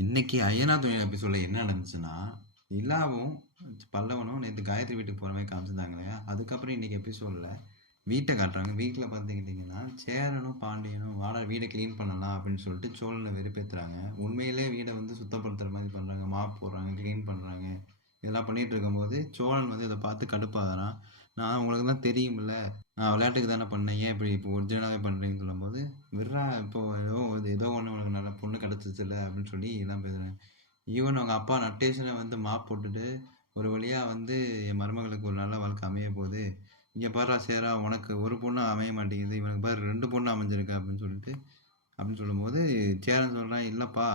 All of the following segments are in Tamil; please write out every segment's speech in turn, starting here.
இன்னைக்கு ஐயனா துணை எபிசோட்ல என்ன நடந்துச்சுன்னா, நிலாவும் பல்லவனும் நேத்து காயத்ரி வீட்டுக்கு போற மாரி காமிச்சிருந்தாங்க இல்லையா? அதுக்கப்புறம் இன்னைக்கு எபிசோட்ல வீட்ட காட்டுறாங்க. வீட்ல பார்த்துக்கிட்டிங்கன்னா, சேரனும் பாண்டியனும் வாடா வீட கிளீன் பண்ணலாம் அப்படின்னு சொல்லிட்டு சோழனை வெறுப்பேத்துறாங்க. உண்மையிலே வீட வந்து சுத்தப்படுத்துற மாதிரி பண்றாங்க. மாப் போடுறாங்க, கிளீன் பண்றாங்க. இதெல்லாம் பண்ணிட்டு இருக்கும்போது சோழன் வந்து இதை பார்த்து கடுப்பாகிறான். நான் உங்களுக்கு தான் தெரியும்ல, நான் விளையாட்டுக்கு தானே பண்ணேன், ஏன் இப்படி இப்போ ஒரிஜினலாகவே பண்ணுறீங்கன்னு சொல்லும்போது, விட்றா இப்போ ஏதோ ஒன்று உனக்கு நல்ல பொண்ணு கிடச்சிச்சுல அப்படின்னு சொல்லி எல்லாம் பேசுகிறேன். ஈவன் அவங்க அப்பா நட்டேஷனை வந்து மாப் போட்டுட்டு ஒரு வழியாக வந்து என் மருமகளுக்கு ஒரு நல்ல வாழ்க்கை அமைய போகுது, இங்கே பாரு சேரா உனக்கு ஒரு பொண்ணு அமைய மாட்டேங்குது, இவனுக்கு பாரு 2 பொண்ணு அமைஞ்சிருக்கு அப்படின்னு சொல்லும்போது சேரன் சொல்கிறான், இல்லைப்பா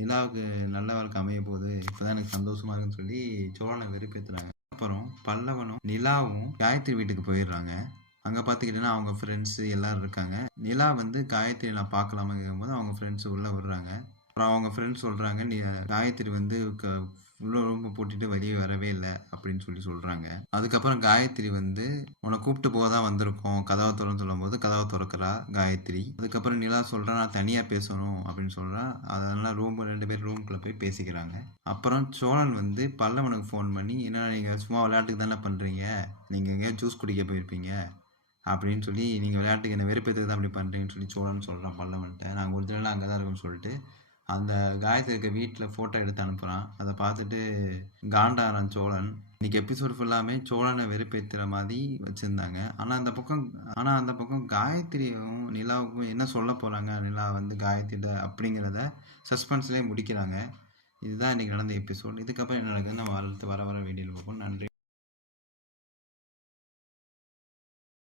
நிலாவுக்கு நல்ல வாழ்க்கை அமைய போகுது, இப்போதான் எனக்கு சந்தோஷமா இருக்குன்னு சொல்லி சோழனை வெறுப்பேற்றுறாங்க. அப்புறம் பல்லவனும் நிலாவும் காயத்ரி வீட்டுக்கு போயிடுறாங்க. அங்கே பார்த்துக்கிட்டேன்னா அவங்க ஃப்ரெண்ட்ஸு எல்லோரும் இருக்காங்க. நிலா வந்து காயத்ரி நான் பார்க்கலாமா கேட்கும்போது அவங்க ஃப்ரெண்ட்ஸ் உள்ளே விடுறாங்க. அப்புறம் அவங்க ஃப்ரெண்ட்ஸ் சொல்கிறாங்க, நீ காயத்ரி வந்து உள்ள ரூம் பூட்டிட்டு வெளியே வரவே இல்லை அப்படின்னு சொல்கிறாங்க. அதுக்கப்புறம் காயத்ரி வந்து உன்னை கூப்பிட்டு போக தான் வந்திருக்கோம், கதவை திறன்னு சொல்லும்போது கதவை திறக்கிறா காயத்ரி. அதுக்கப்புறம் நிலா சொல்கிறா, நான் தனியாக பேசணும் அப்படின்னு சொல்கிறான். அதனால 2 பேர் ரூம்குள்ளே போய் பேசிக்கிறாங்க. அப்புறம் சோழன் வந்து பல்லவனுக்கு ஃபோன் பண்ணி, என்ன நீங்கள் சும்மா விளையாட்டுக்கு தானே பண்ணுறீங்க, நீங்கள் எங்கேயா ஜூஸ் குடிக்க போயிருப்பீங்க அப்படின்னு சொல்லி, நீங்கள் விளையாட்டுக்கு என்ன வெறுப்பேற்றுக்கு தான் அப்படி பண்ணுறீங்கன்னு சொல்லி சோழன் சொல்கிறான் பல்லவன்கிட்ட. நாங்கள் ஒரிஜினலாக அங்கே தான் இருக்கோம்னு சொல்லிட்டு அந்த காயத்ரி இருக்க வீட்டில் ஃபோட்டோ எடுத்து அனுப்புகிறான். அதை பார்த்துட்டு காண்டாரான் சோழன். இன்னைக்கு எபிசோட் ஃபுல்லாமே சோழனை வெறுப்பேற்றுற மாதிரி வச்சுருந்தாங்க. ஆனால் அந்த பக்கம் காயத்ரியும் நிலாவுக்கும் என்ன சொல்ல போகிறாங்க, நிலா வந்து காயத்ரிட்ட அப்படிங்கிறத சஸ்பென்ஸ்லேயே முடிக்கிறாங்க. இதுதான் இன்றைக்கி நடந்த எபிசோட். இதுக்கப்புறம் என்ன நடக்குதுன்னு நம்ம வர வீடியோவில் பார்ப்போம். நன்றி.